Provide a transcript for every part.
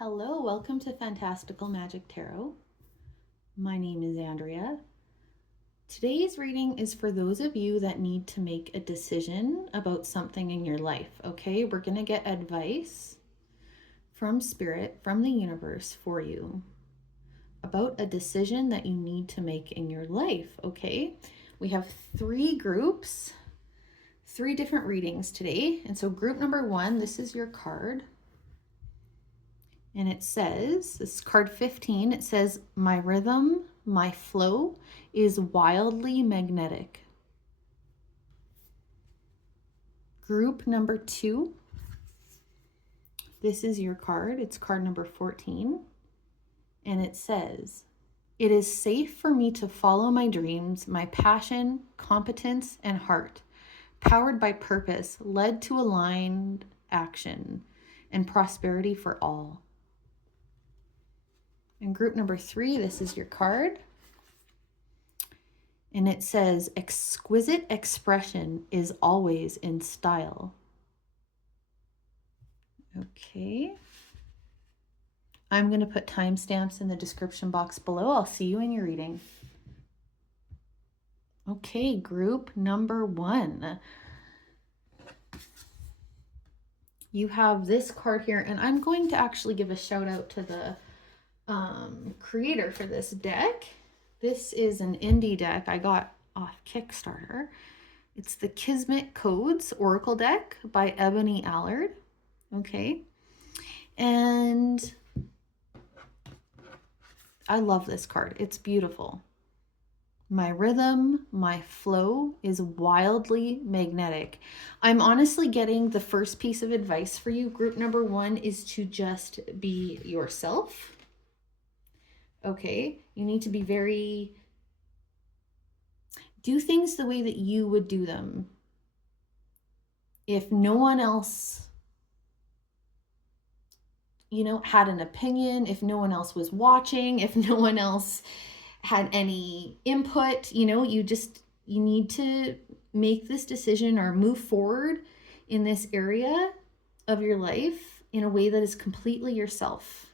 Hello, welcome to Fantastical Magic Tarot. My name is Andrea. Today's reading is for those of you that need to make a decision about something in your life, okay? We're going to get advice from Spirit, from the universe for you about a decision that you need to make in your life, okay? We have 3 groups, 3 different readings today. And so group number 1, this is your card. And it says, this is card 15, it says, my rhythm, my flow is wildly magnetic. Group number 2, this is your card, it's card number 14. And it says, it is safe for me to follow my dreams, my passion, competence, and heart, powered by purpose, led to aligned action and prosperity for all. And group number 3, this is your card. And it says, exquisite expression is always in style. Okay. I'm going to put timestamps in the description box below. I'll see you in your reading. Okay, group number 1. You have this card here, and I'm going to actually give a shout out to the creator for this deck. This is an indie deck I got off Kickstarter. It's the Kismet Codes Oracle deck by Ebony Allard. Okay. And I love this card. It's beautiful. My rhythm, my flow is wildly magnetic. I'm honestly getting the first piece of advice for you. Group number 1 is to just be yourself. Okay, you need to be do things the way that you would do them. If no one else, had an opinion, if no one else was watching, if no one else had any input, you need to make this decision or move forward in this area of your life in a way that is completely yourself.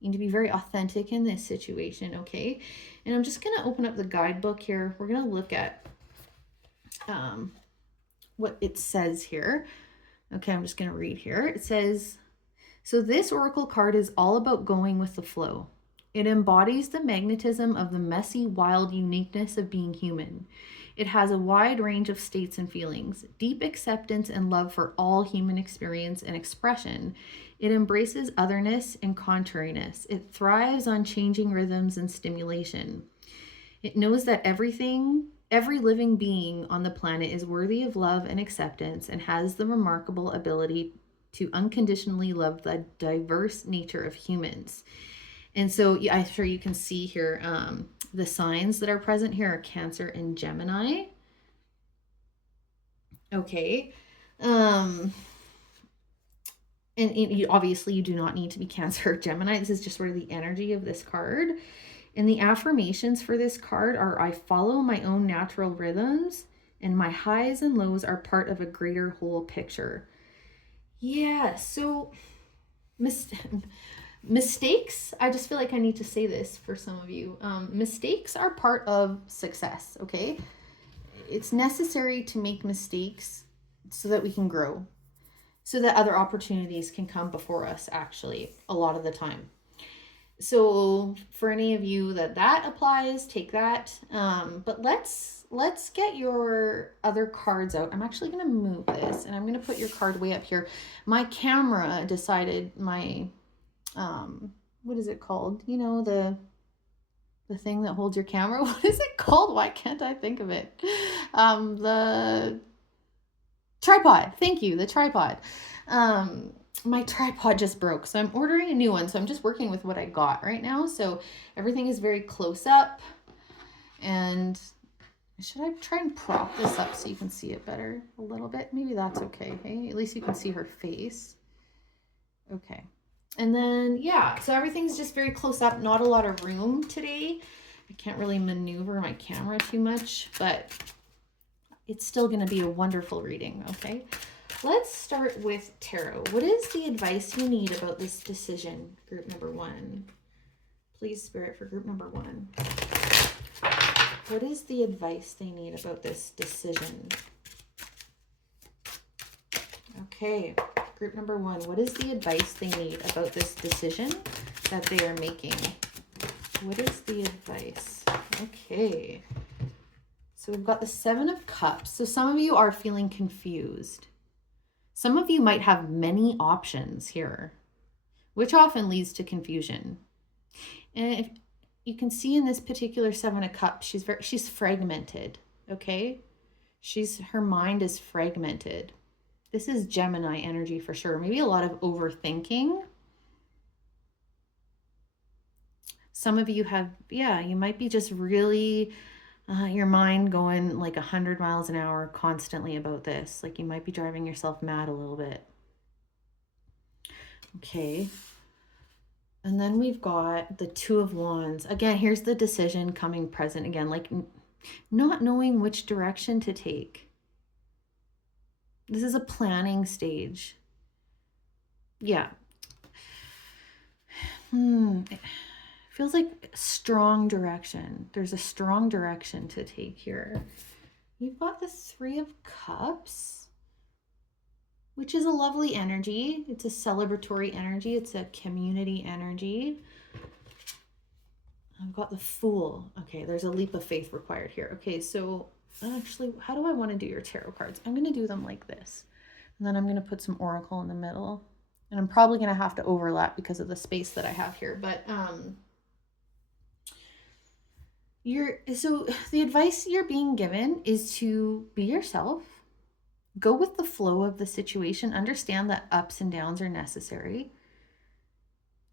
You need to be very authentic in this situation, okay? And I'm just going to open up the guidebook here. We're going to look at what it says here. Okay, I'm just going to read here. It says, so this oracle card is all about going with the flow. It embodies the magnetism of the messy, wild uniqueness of being human. It has a wide range of states and feelings, deep acceptance and love for all human experience and expression. It embraces otherness and contrariness. It thrives on changing rhythms and stimulation. It knows that every living being on the planet is worthy of love and acceptance and has the remarkable ability to unconditionally love the diverse nature of humans. And so I'm sure you can see here, the signs that are present here are Cancer and Gemini. Okay. And obviously you do not need to be Cancer or Gemini. This is just sort of the energy of this card. And the affirmations for this card are, I follow my own natural rhythms and my highs and lows are part of a greater whole picture. Yeah, so mistakes, I just feel like I need to say this for some of you. Mistakes are part of success, okay? It's necessary to make mistakes so that we can grow, so that other opportunities can come before us, actually, a lot of the time. So for any of you that applies, take that. But let's get your other cards out. I'm actually going to move this, and I'm going to put your card way up here. My camera decided my, what is it called? The thing that holds your camera. What is it called? Why can't I think of it? The tripod. Thank you. The tripod. My tripod just broke, so I'm ordering a new one. So I'm just working with what I got right now. So everything is very close up. And should I try and prop this up so you can see it better a little bit? Maybe that's okay. Hey, at least you can see her face. Okay. And then, yeah, so everything's just very close up. Not a lot of room today. I can't really maneuver my camera too much, but it's still going to be a wonderful reading, okay? Let's start with tarot. What is the advice you need about this decision, group number 1? Please, Spirit, for group number 1. What is the advice they need about this decision? Okay, group number 1. What is the advice they need about this decision that they are making? What is the advice? Okay. So we've got the 7 of Cups. So some of you are feeling confused. Some of you might have many options here, which often leads to confusion. And if you can see in this particular 7 of Cups, she's fragmented, okay? Her mind is fragmented. This is Gemini energy for sure. Maybe a lot of overthinking. Some of you have, you might be just really, your mind going like 100 miles an hour constantly about this. Like you might be driving yourself mad a little bit. Okay. And then we've got the 2 of Wands. Again, here's the decision coming present again, like not knowing which direction to take. This is a planning stage. Yeah. Feels like strong direction. There's a strong direction to take here. You've got the 3 of Cups, which is a lovely energy. It's a celebratory energy. It's a community energy. I've got the Fool. Okay, there's a leap of faith required here. Okay, so actually, how do I want to do your tarot cards? I'm going to do them like this. And then I'm going to put some oracle in the middle. And I'm probably going to have to overlap because of the space that I have here. But so the advice you're being given is to be yourself. Go with the flow of the situation. Understand that ups and downs are necessary.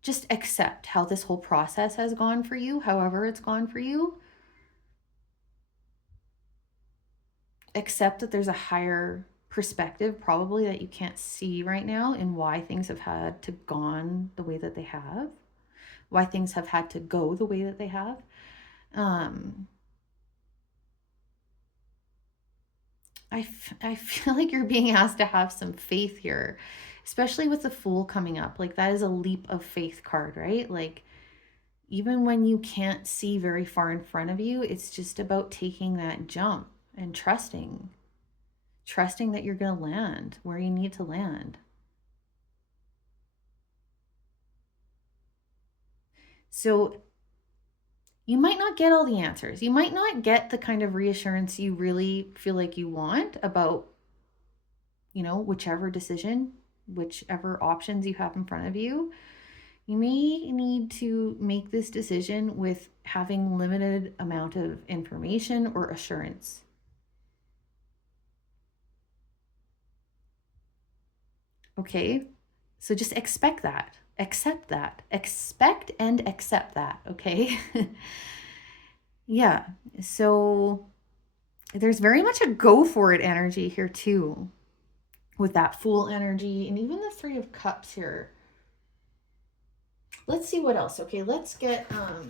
Just accept how this whole process has gone for you, however it's gone for you. Accept that there's a higher perspective probably that you can't see right now in why things have had to gone the way that they have, why things have had to go the way that they have. I feel like you're being asked to have some faith here, especially with the Fool coming up. Like that is a leap of faith card, right? Like even when you can't see very far in front of you, it's just about taking that jump and trusting that you're going to land where you need to land. So you might not get all the answers. You might not get the kind of reassurance you really feel like you want about, whichever decision, whichever options you have in front of you. You may need to make this decision with having limited amount of information or assurance. Okay, so just expect that. Accept that. Expect and accept that, okay? Yeah, so there's very much a go for it energy here too, with that Fool energy and even the 3 of Cups here. Let's see what else. Okay, let's get a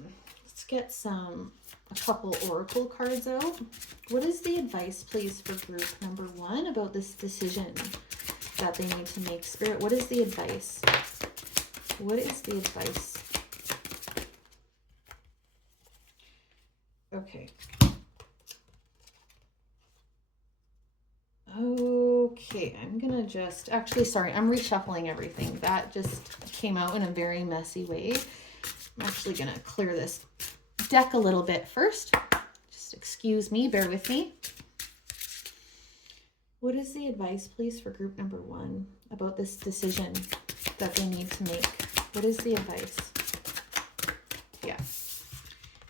couple oracle cards out. What is the advice, please, for group number 1 about this decision that they need to make? Spirit, what is the advice? What is the advice? Okay. Okay, I'm gonna I'm reshuffling everything. That just came out in a very messy way. I'm actually gonna clear this deck a little bit first. Just excuse me, bear with me. What is the advice, please, for group number 1 about this decision that they need to make? What is the advice? Yeah.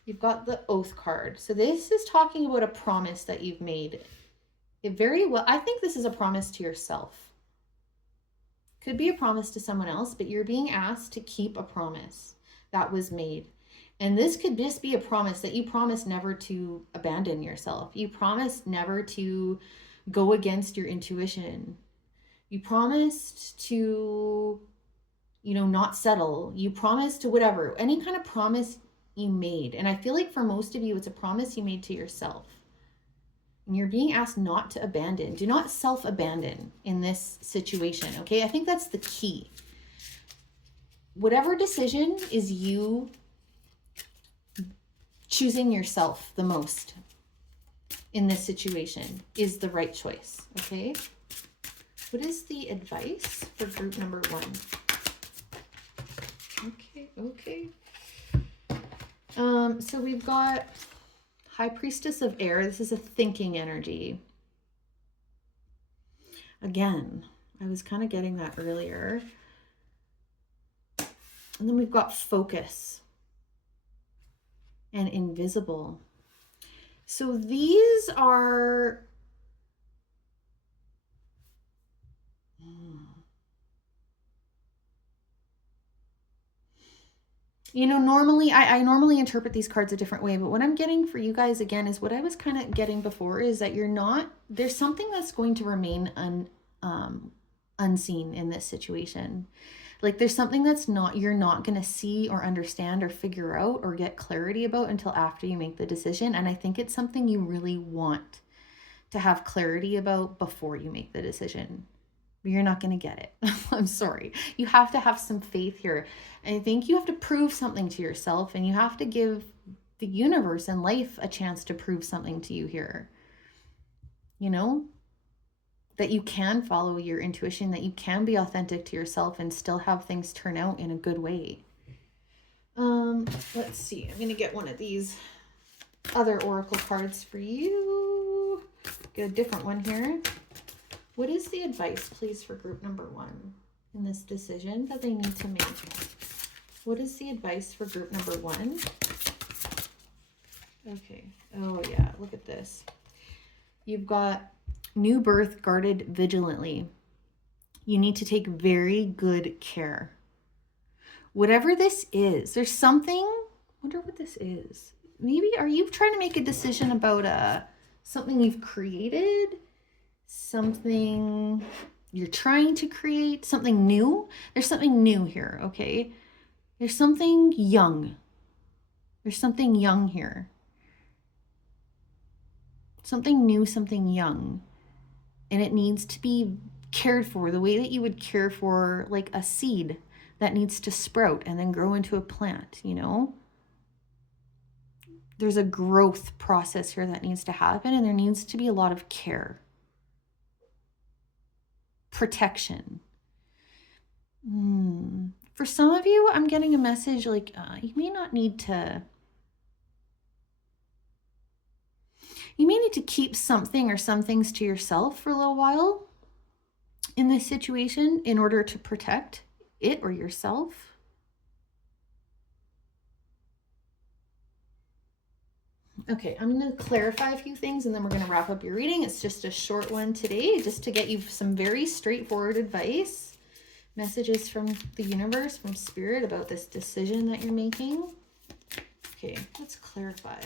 You've got the Oath card. So this is talking about a promise that you've made. I think this is a promise to yourself. Could be a promise to someone else, but you're being asked to keep a promise that was made. And this could just be a promise that you promised never to abandon yourself. You promised never to go against your intuition. You promised to, not settle. You promised to whatever, any kind of promise you made. And I feel like for most of you, it's a promise you made to yourself. And you're being asked not to abandon. Do not self-abandon in this situation, okay? I think that's the key. Whatever decision is you choosing yourself the most in this situation is the right choice, okay? What is the advice for group number 1? Okay. So we've got High Priestess of Air. This is a thinking energy. Again, I was kind of getting that earlier. And then we've got Focus and Invisible. So these are... You know, normally, I normally interpret these cards a different way, but what I'm getting for you guys again is what I was kind of getting before, is that there's something that's going to remain unseen in this situation. Like there's something you're not going to see or understand or figure out or get clarity about until after you make the decision. And I think it's something you really want to have clarity about before you make the decision. But you're not going to get it. I'm sorry. You have to have some faith here. And I think you have to prove something to yourself, and you have to give the universe and life a chance to prove something to you here. You know, that you can follow your intuition, that you can be authentic to yourself and still have things turn out in a good way. Let's see. I'm going to get one of these other oracle cards for you. Get a different one here. What is the advice, please, for group number 1 in this decision that they need to make? What is the advice for group number 1? Okay. Oh, yeah. Look at this. You've got new birth guarded vigilantly. You need to take very good care. Whatever this is, there's something, I wonder what this is. Maybe, are you trying to make a decision about something you've created? Something you're trying to create, something new. There's something new here, okay? There's something young. There's something young here. Something new, something young. And it needs to be cared for the way that you would care for like a seed that needs to sprout and then grow into a plant, you know? There's a growth process here that needs to happen, and there needs to be a lot of care. Protection. For some of you, I'm getting a message like you may need to keep something or some things to yourself for a little while in this situation in order to protect it or yourself. Okay, I'm going to clarify a few things and then we're going to wrap up your reading. It's just a short one today, just to get you some very straightforward advice, messages from the universe, from spirit about this decision that you're making. Okay, let's clarify.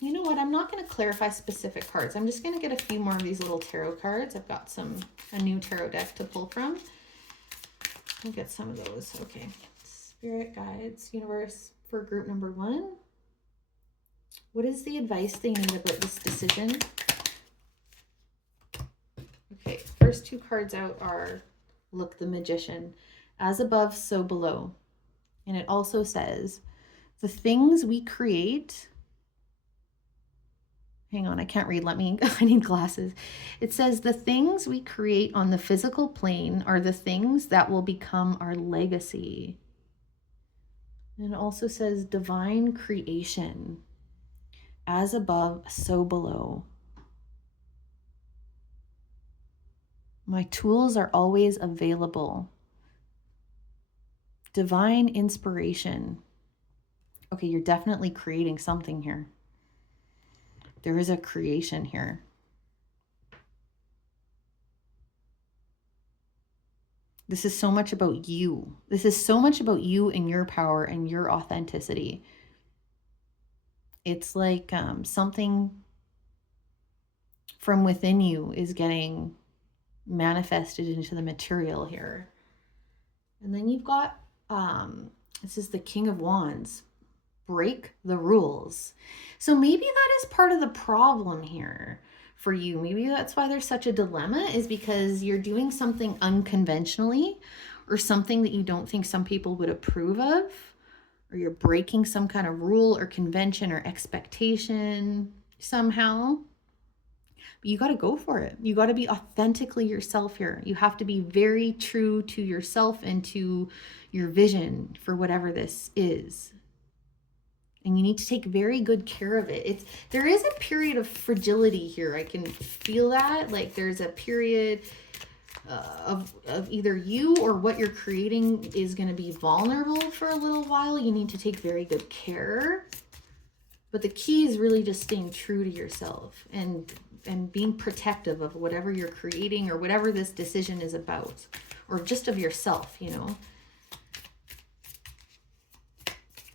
You know what? I'm not going to clarify specific cards. I'm just going to get a few more of these little tarot cards. I've got a new tarot deck to pull from. I'll get some of those. Okay. Spirit guides, universe, for group number 1. What is the advice they need about this decision? Okay. First 2 cards out are, look, the Magician. As above, so below. And it also says, the things we create... Hang on, I can't read. I need glasses. It says the things we create on the physical plane are the things that will become our legacy. And it also says divine creation. As above, so below. My tools are always available. Divine inspiration. Okay, you're definitely creating something here. There is a creation here. This is so much about you. This is so much about you and your power and your authenticity. It's like something from within you is getting manifested into the material here. And then you've got This is the King of Wands. Break the rules. So maybe that is part of the problem here for you. Maybe that's why there's such a dilemma, is because you're doing something unconventionally, or something that you don't think some people would approve of, or you're breaking some kind of rule or convention or expectation somehow. But you got to go for it. You got to be authentically yourself here. You have to be very true to yourself and to your vision for whatever this is. And you need to take very good care of it. There is a period of fragility here. I can feel that. Like there's a period of either you or what you're creating is going to be vulnerable for a little while. You need to take very good care. But the key is really just staying true to yourself and being protective of whatever you're creating or whatever this decision is about, or just of yourself, you know.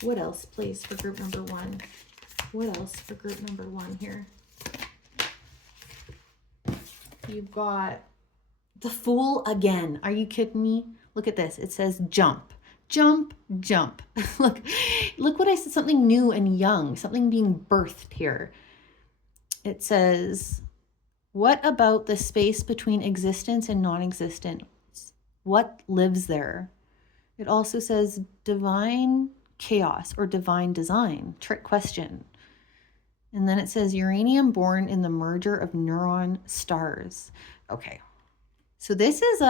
What else, please, for group number one? What else for group number one here? You've got the Fool again. Are you kidding me? Look at this. It says jump, jump, jump. Look what I said, something new and young, something being birthed here. It says, what about the space between existence and non-existence? What lives there? It also says divine chaos or divine design, trick question. And then it says uranium born in the merger of neuron stars. Okay. So this is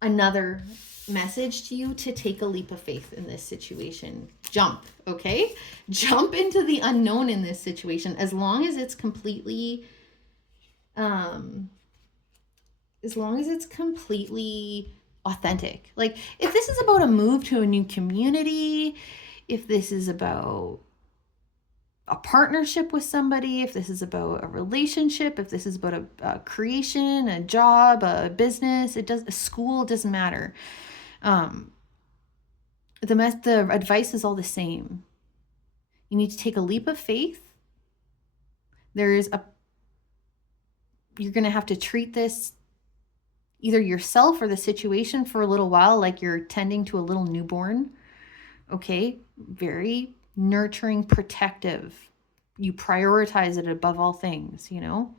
another message to you to take a leap of faith in this situation. Jump, okay? Jump into the unknown in this situation, as long as it's completely authentic. Like if this is about a move to a new community, if this is about a partnership with somebody, if this is about a relationship, if this is about a creation, a job, a business, a school, it doesn't matter. The advice is all the same. You need to take a leap of faith. You're going to have to treat this, either yourself or the situation, for a little while like you're tending to a little newborn. Okay? Very nurturing, protective. You prioritize it above all things, you know?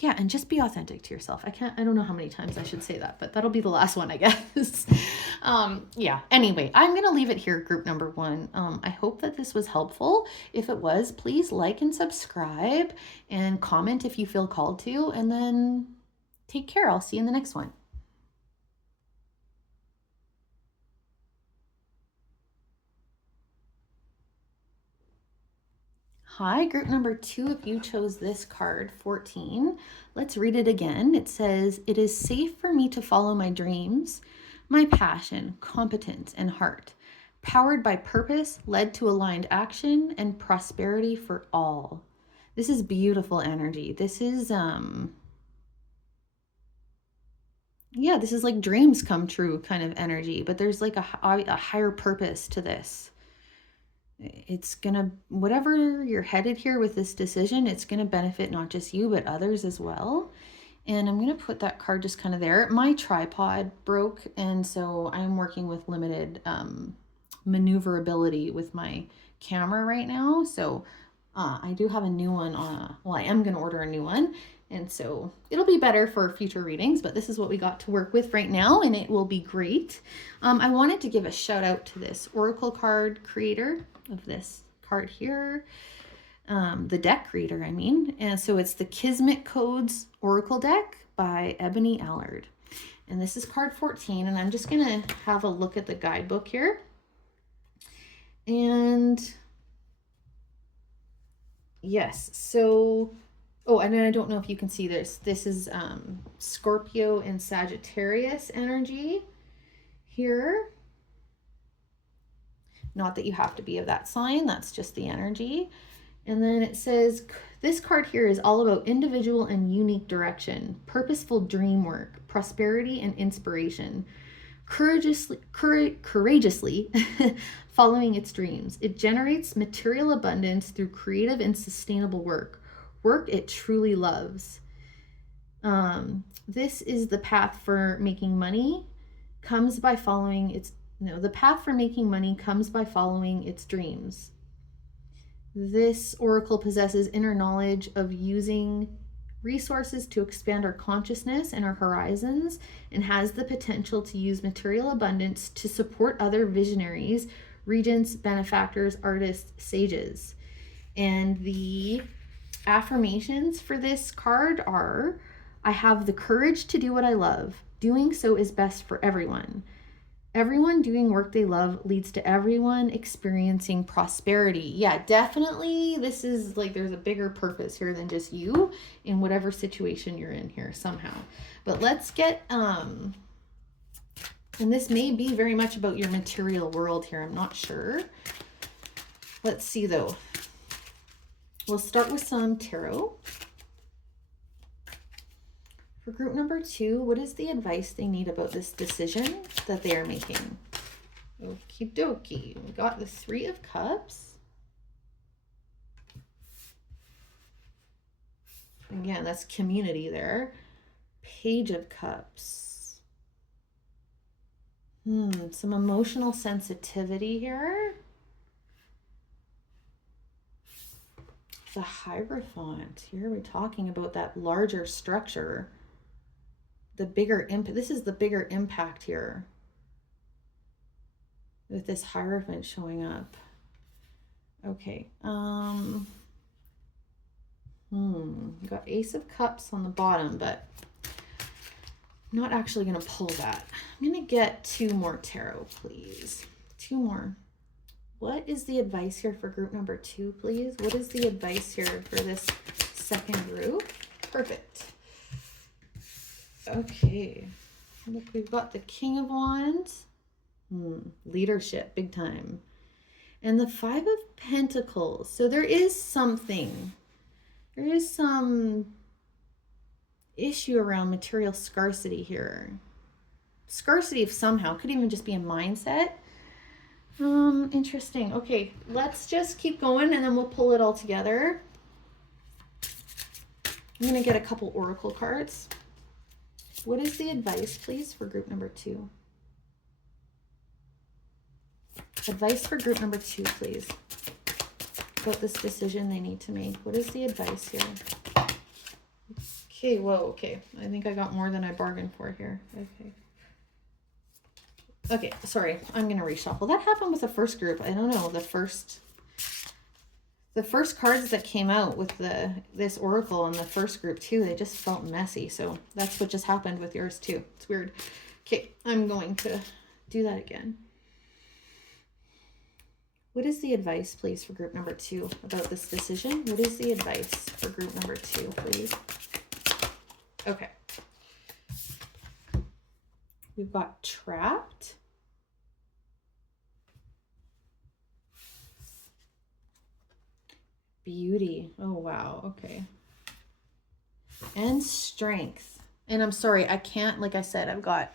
Yeah, and just be authentic to yourself. I don't know how many times I should say that, but that'll be the last one, I guess. Yeah, anyway, I'm going to leave it here, group number one. I hope that this was helpful. If it was, please like and subscribe and comment if you feel called to, and then take care. I'll see you in the next one. Hi, group number two, if you chose this card, 14. Let's read it again. It says, it is safe for me to follow my dreams, my passion, competence, and heart, powered by purpose, led to aligned action, and prosperity for all. This is beautiful energy. This is, this is like dreams come true kind of energy, but there's like a higher purpose to this. It's gonna, whatever you're headed here with this decision, it's gonna benefit not just you, but others as well. And I'm gonna put that card just kind of there. My tripod broke, and so I'm working with limited maneuverability with my camera right now. So I do have a new one I am gonna order a new one. And so it'll be better for future readings, but this is what we got to work with right now, and it will be great. I wanted to give a shout out to this Oracle card creator of this card here, the deck creator, I mean. And so it's the Kismet Codes Oracle deck by Ebony Allard. And this is card 14, and I'm just going to have a look at the guidebook here. And yes, so... Oh, and then I don't know if you can see this. This is Scorpio and Sagittarius energy here. Not that you have to be of that sign. That's just the energy. And then it says, this card here is all about individual and unique direction, purposeful dream work, prosperity, and inspiration. Courageously following its dreams. It generates material abundance through creative and sustainable work it truly loves. This is the path for making money comes by following its, the path for making money comes by following its dreams. This oracle possesses inner knowledge of using resources to expand our consciousness and our horizons, and has the potential to use material abundance to support other visionaries, regents, benefactors, artists, sages. And the affirmations for this card are: I have the courage to do what I love. Doing so is best for everyone. Everyone doing work they love leads to everyone experiencing prosperity. Yeah, definitely. This is like, there's a bigger purpose here than just you in whatever situation you're in here somehow. But let's get, and this may be very much about your material world here. I'm not sure. Let's see though. We'll start with some tarot. For group number 2, what is the advice they need about this decision that they are making? Okie dokie. We got the 3 of Cups. Again, that's community there. Page of Cups. Some emotional sensitivity here. The Hierophant. Here we're talking about that larger structure. The bigger impact. This is the bigger impact here with this Hierophant showing up. Okay. Got Ace of Cups on the bottom, but I'm not actually going to pull that. I'm going to get 2 more tarot, please. 2 more. What is the advice here for group number 2, please? What is the advice here for this second group? Perfect. Okay. Look, we've got the King of Wands. Leadership, big time. And the 5 of Pentacles. So there is something. There is some issue around material scarcity here. Scarcity of somehow. Could even just be a mindset. Interesting. Okay, let's just keep going and then we'll pull it all together. I'm going to get a couple oracle cards. What is the advice, please, for group number 2? Advice for group number 2, please. About this decision they need to make. What is the advice here? Okay, whoa, okay. I think I got more than I bargained for here. Okay. Okay, sorry. I'm going to reshuffle. That happened with the first group. I don't know. The first cards that came out with this oracle on the first group too, they just felt messy. So that's what just happened with yours too. It's weird. Okay, I'm going to do that again. What is the advice, please, for group number 2 about this decision? What is the advice for group number 2, please? Okay. We've got Trapped. Beauty. Oh, wow. Okay. And Strength. And I'm sorry, I can't, like I said, I've got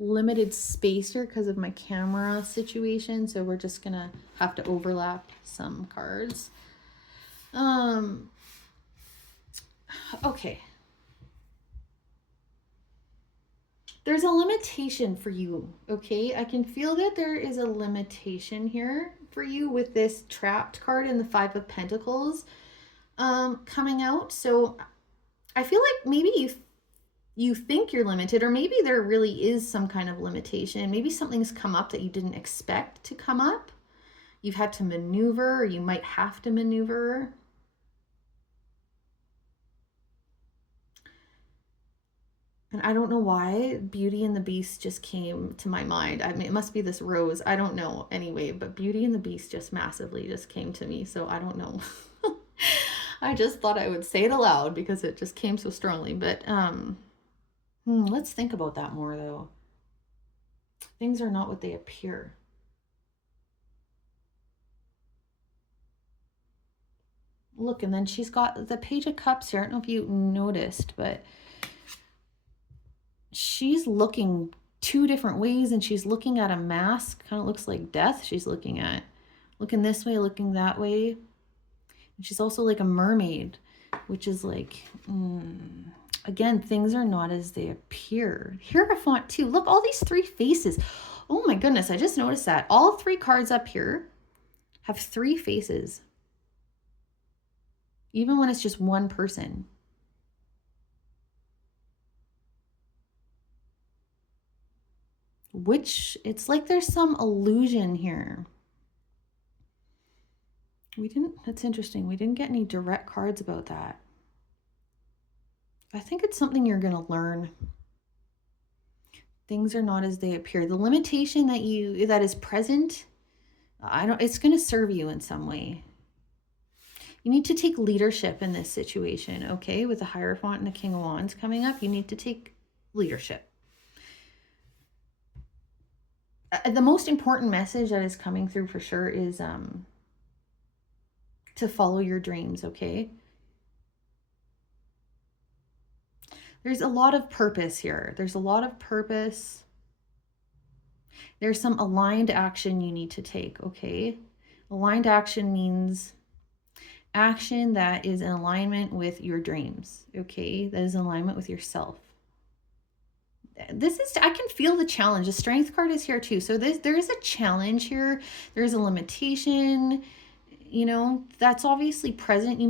limited space here because of my camera situation. So we're just going to have to overlap some cards. Okay. There's a limitation for you, okay? I can feel that there is a limitation here for you with this Trapped card and the 5 of Pentacles coming out. So I feel like maybe you think you're limited, or maybe there really is some kind of limitation. Maybe something's come up that you didn't expect to come up. You've had to maneuver, or you might have to maneuver. And I don't know why Beauty and the Beast just came to my mind. I mean, it must be this rose. I don't know anyway, but Beauty and the Beast just massively just came to me. So I don't know. I just thought I would say it aloud because it just came so strongly. But let's think about that more though. Things are not what they appear. Look, and then she's got the Page of Cups here. I don't know if you noticed, but she's looking 2 different ways, and she's looking at a mask. Kind of looks like death she's looking at. Looking this way, looking that way. And she's also like a mermaid, which is like, Again, things are not as they appear. Hierophant too. Look, all these 3 faces. Oh my goodness, I just noticed that. All 3 cards up here have 3 faces. Even when it's just one person. Which, it's like there's some illusion here. That's interesting. We didn't get any direct cards about that. I think it's something you're going to learn. Things are not as they appear. The limitation that is present, it's going to serve you in some way. You need to take leadership in this situation, okay? With the Hierophant and the King of Wands coming up, you need to take leadership. The most important message that is coming through for sure is to follow your dreams, okay? There's a lot of purpose here. There's a lot of purpose. There's some aligned action you need to take, okay? Aligned action means action that is in alignment with your dreams, okay? That is in alignment with yourself. I can feel the challenge. The Strength card is here too. So there is a challenge here. There's a limitation, you know, that's obviously present. You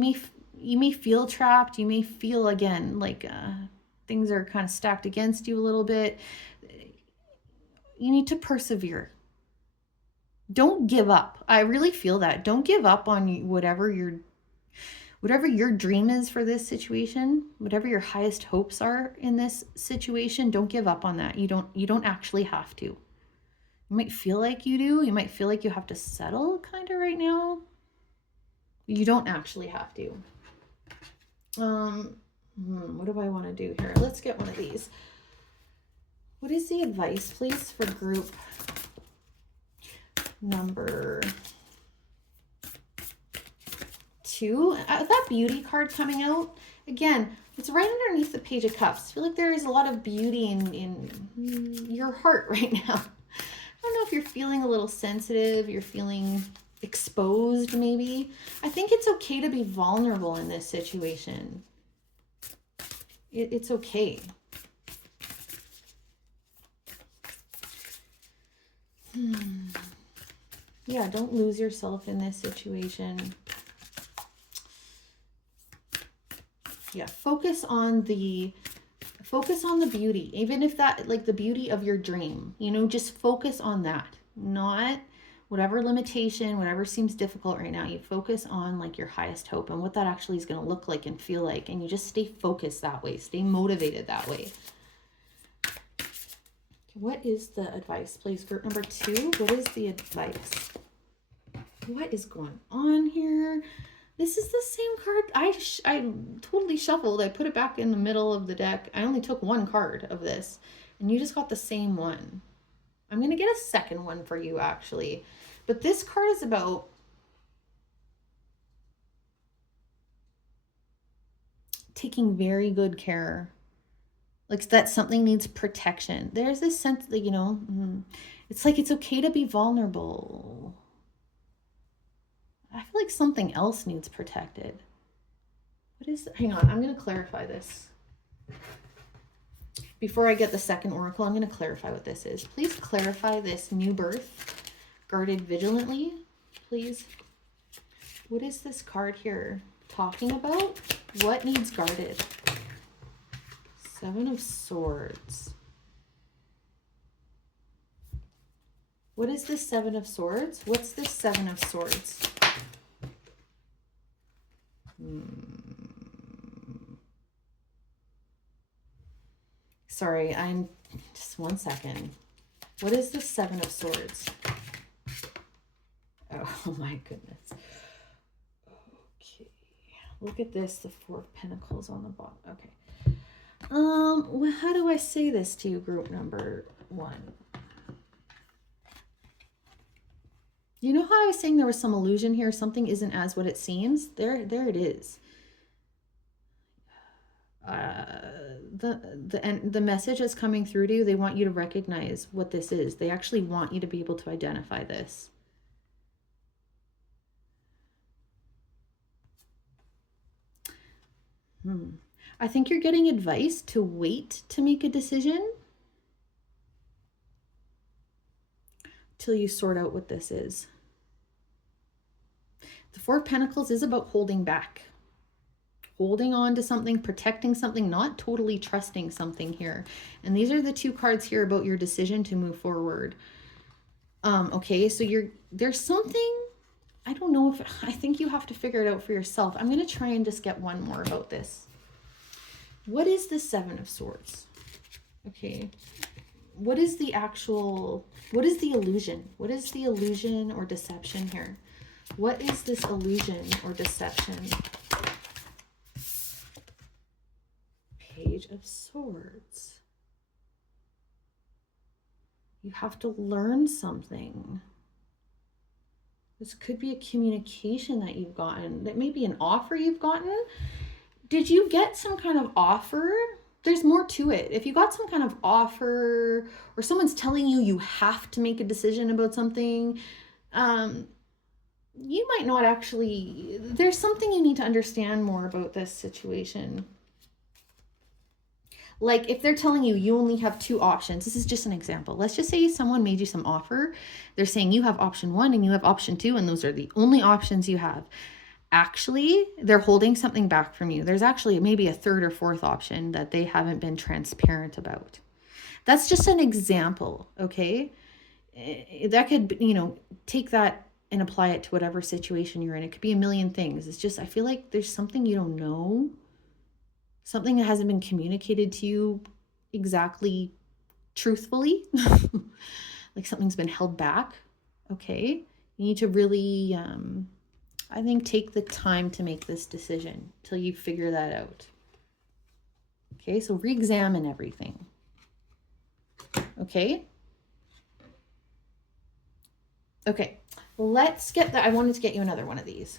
may feel trapped. You may feel, again, like things are kind of stacked against you a little bit. You need to persevere. Don't give up. I really feel that. Don't give up on whatever your dream is for this situation, whatever your highest hopes are in this situation. Don't give up on that. You don't actually have to. You might feel like you do. You might feel like you have to settle kind of right now. You don't actually have to. What do I want to do here? Let's get one of these. What is the advice, please, for group number 2? That beauty card coming out, again, it's right underneath the Page of Cups. I feel like there is a lot of beauty in your heart right now. I don't know if you're feeling a little sensitive, you're feeling exposed maybe. I think it's okay to be vulnerable in this situation. It's okay. Yeah, don't lose yourself in this situation. Yeah, focus on the beauty, even if that, like the beauty of your dream, you know, just focus on that, not whatever limitation, whatever seems difficult right now. You focus on like your highest hope and what that actually is going to look like and feel like, and you just stay focused that way, stay motivated that way. What is the advice, please? Group number 2, what is the advice? What is going on here? This is the same card. I totally shuffled. I put it back in the middle of the deck. I only took 1 card of this, and you just got the same one. I'm going to get a second one for you, actually. But this card is about taking very good care. Like that something needs protection. There's this sense that, you know, it's like it's okay to be vulnerable. I feel like something else needs protected. What is, hang on, I'm going to clarify this. Before I get the second oracle, I'm going to clarify what this is. Please clarify this new birth, guarded vigilantly, please. What is this card here talking about? What needs guarded? 7 of Swords. What is this 7 of Swords? What's this 7 of Swords? Sorry, I'm just 1 second. What is the 7 of Swords? Oh my goodness. Okay. Look at this, the 4 of Pentacles on the bottom. Okay. How do I say this to you, group number 1? You know how I was saying there was some illusion here? Something isn't as what it seems? There it is. The message that's coming through to you, they want you to recognize what this is. They actually want you to be able to identify this. I think you're getting advice to wait to make a decision till you sort out what this is. The Four of Pentacles is about holding back, holding on to something, protecting something, not totally trusting something here. And these are the two cards here about your decision to move forward. Okay, so there's something, I don't know if, I think you have to figure it out for yourself. I'm going to try and just get one more about this. What is the Seven of Swords? Okay. What is the illusion? What is the illusion or deception here? What is this illusion or deception? Page of Swords. You have to learn something. This could be a communication that you've gotten. That may be an offer you've gotten. Did you get some kind of offer? There's more to it. If you got some kind of offer or someone's telling you you have to make a decision about something, you might not actually, there's something you need to understand more about this situation. Like if they're telling you you only have two options, this is just an example. Let's just say someone made you some offer. They're saying you have option 1 and you have option 2, and those are the only options you have. Actually, they're holding something back from you. There's actually maybe a third or fourth option that they haven't been transparent about. That's just an example, okay? That could, take that and apply it to whatever situation you're in. It could be a million things. It's just, I feel like there's something you don't know, something that hasn't been communicated to you exactly truthfully, like something's been held back, okay? You need to really, I think, take the time to make this decision till you figure that out. Okay, so re-examine everything. Okay? Okay, let's get that. I wanted to get you another one of these.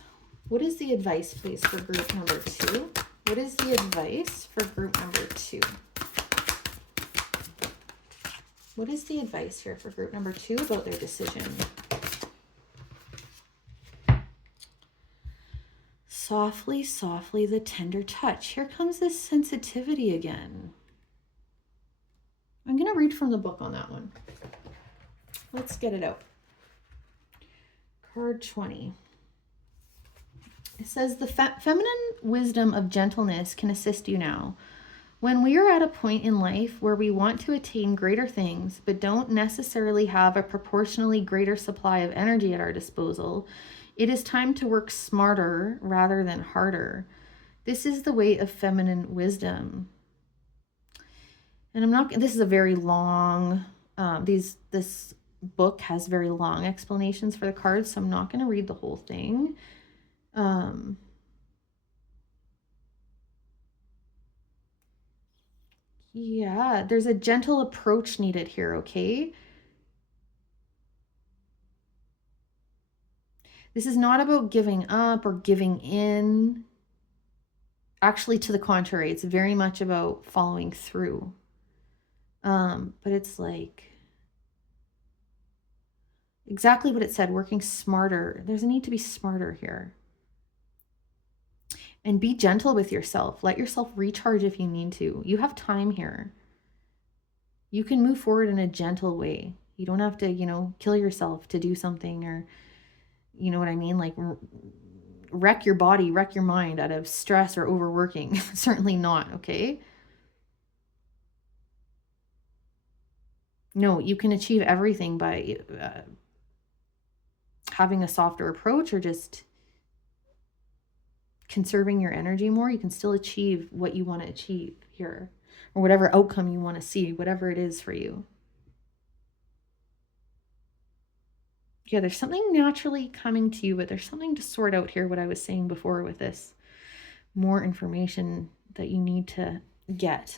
What is the advice, please, for group number 2? What is the advice for group number 2? What is the advice here for group number 2 about their decision? Softly, softly, the tender touch. Here comes this sensitivity again. I'm going to read from the book on that one. Let's get it out. Card 20. It says, the feminine wisdom of gentleness can assist you now. When we are at a point in life where we want to attain greater things, but don't necessarily have a proportionally greater supply of energy at our disposal, it is time to work smarter rather than harder. This is the way of feminine wisdom. And this is a very long, this book has very long explanations for the cards, so I'm not going to read the whole thing. Yeah, there's a gentle approach needed here, okay? This is not about giving up or giving in. Actually, to the contrary, it's very much about following through. But it's like exactly what it said, working smarter. There's a need to be smarter here. And be gentle with yourself. Let yourself recharge if you need to. You have time here. You can move forward in a gentle way. You don't have to, kill yourself to do something, or, you know what I mean? Like wreck your body, wreck your mind out of stress or overworking. Certainly not, okay? No, you can achieve everything by having a softer approach or just conserving your energy more. You can still achieve what you want to achieve here, or whatever outcome you want to see, whatever it is for you. Yeah, there's something naturally coming to you, but there's something to sort out here, what I was saying before with this. More information that you need to get.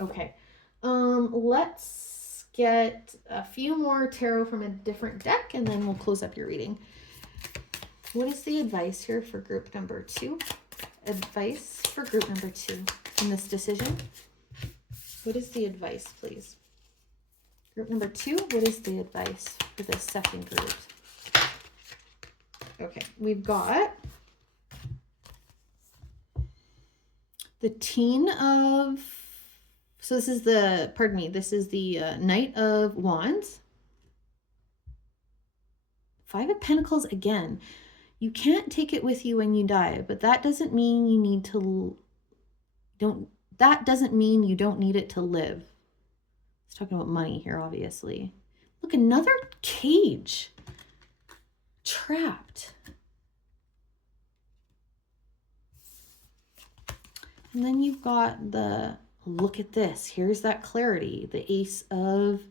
Okay. Let's get a few more tarot from a different deck, and then we'll close up your reading. What is the advice here for group number 2? Advice for group number 2 in this decision. What is the advice, please? Group number 2, what is the advice for this second group? Okay, we've got The Teen of, so this is the, pardon me, this is the Knight of Wands. Five of Pentacles again. You can't take it with you when you die, but that doesn't mean you need to, that doesn't mean you don't need it to live. It's talking about money here, obviously. Look, another cage. Trapped. And then you've got the, look at this. Here's that clarity. The Ace of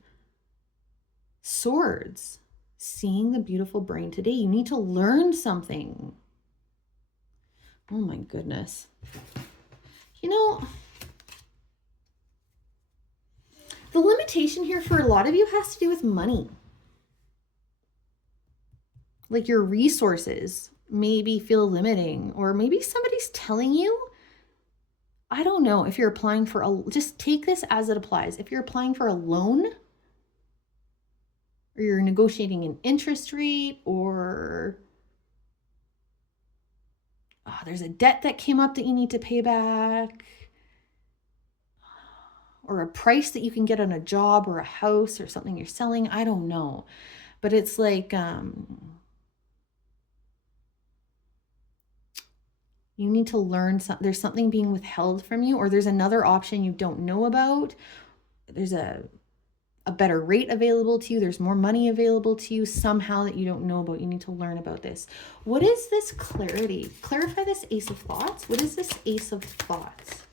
Swords. Seeing the beautiful brain today. You need to learn something. Oh my goodness. You know, the limitation here for a lot of you has to do with money. Like your resources maybe feel limiting, or maybe somebody's telling you, I don't know, if you're applying for a, just take this as it applies. If you're applying for a loan, or you're negotiating an interest rate, or there's a debt that came up that you need to pay back, or a price that you can get on a job or a house or something you're selling, I don't know. But it's like, you need to learn something. There's something being withheld from you, or there's another option you don't know about. There's a better rate available to you. There's more money available to you somehow that you don't know about. You need to learn about this. What is this clarity? Clarify this Ace of Thoughts. What is this Ace of Thoughts?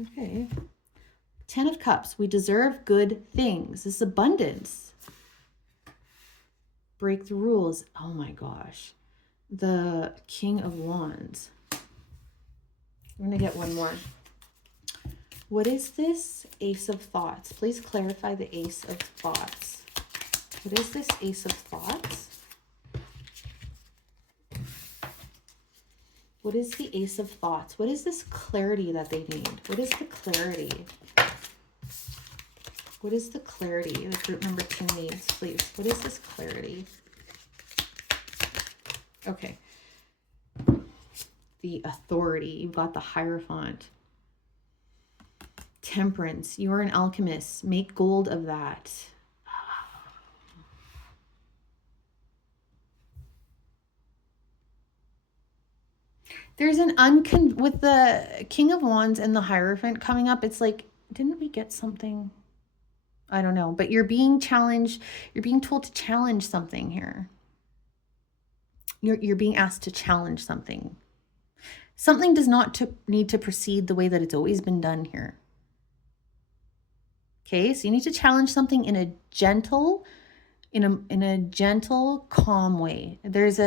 Okay. 10 of Cups. We deserve good things. This is abundance. Break the rules. Oh my gosh. The King of Wands. I'm going to get one more. What is this Ace of Thoughts? Please clarify the Ace of Thoughts. What is this Ace of Thoughts? What is the Ace of Thoughts? What is this clarity that they need? What is the clarity? What is the clarity that group number 2 needs, please? What is this clarity? Okay. The Authority. You've got the Hierophant. Temperance. You are an alchemist. Make gold of that. There's an with the King of Wands and the Hierophant coming up. It's like, didn't we get something? I don't know. But you're being challenged. You're being told to challenge something here. You're being asked to challenge something. Something does not need to proceed the way that it's always been done here. Okay, so you need to challenge something in a gentle, calm way. This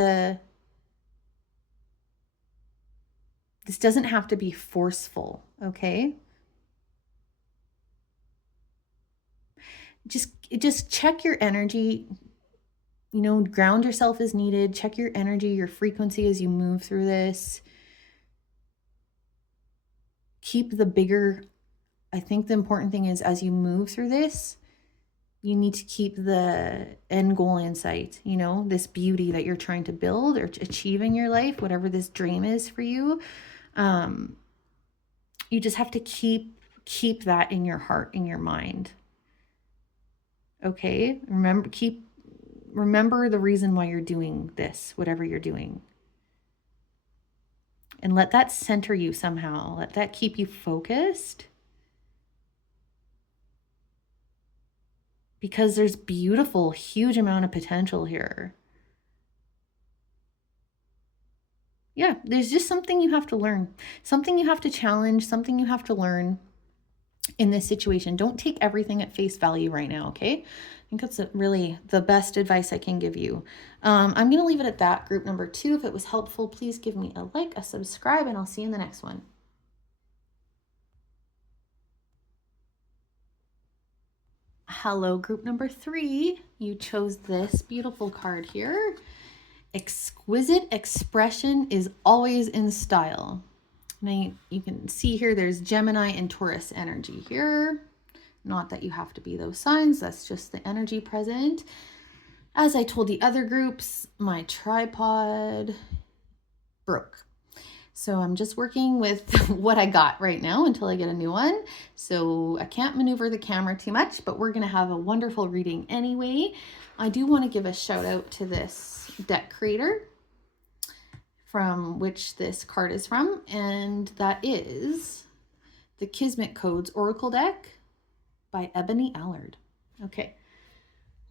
doesn't have to be forceful, okay? Just check your energy. You know, ground yourself as needed. Check your energy, your frequency as you move through this. Keep the bigger, I think the important thing is, as you move through this, you need to keep the end goal in sight, you know, this beauty that you're trying to build or achieve in your life, whatever this dream is for you. You just have to keep that in your heart, in your mind. Okay? Remember the reason why you're doing this, whatever you're doing. And let that center you somehow. Let that keep you focused. Because there's beautiful, huge amount of potential here. Yeah, there's just something you have to learn. Something you have to challenge, something you have to learn in this situation. Don't take everything at face value right now, okay? I think that's really the best advice I can give you. I'm going to leave it at that, group number 2. If it was helpful, please give me a like, a subscribe, and I'll see you in the next one. Hello, group number 3. You chose this beautiful card here. Exquisite expression is always in style. Now you can see here there's Gemini and Taurus energy here. Not that you have to be those signs, that's just the energy present. As I told the other groups, my tripod broke. So I'm just working with what I got right now until I get a new one. So I can't maneuver the camera too much, but we're going to have a wonderful reading anyway. I do want to give a shout out to this deck creator from which this card is from, and that is the Kismet Codes Oracle deck by Ebony Allard. Okay.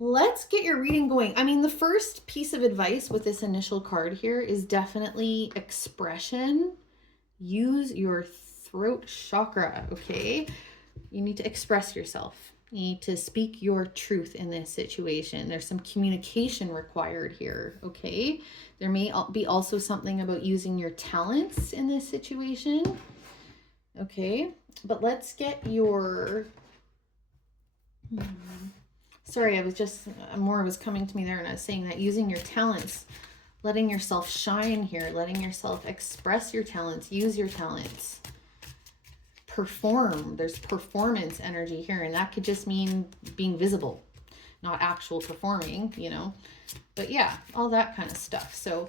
Let's get your reading going. I mean, the first piece of advice with this initial card here is definitely expression. Use your throat chakra, okay? You need to express yourself. You need to speak your truth in this situation. There's some communication required here, okay? There may be also something about using your talents in this situation, okay? But let's get your... Sorry, more was coming to me there, and I was saying that using your talents, letting yourself shine here, letting yourself express your talents, use your talents, perform. There's performance energy here, and that could just mean being visible, not actual performing, you know, but yeah, all that kind of stuff. So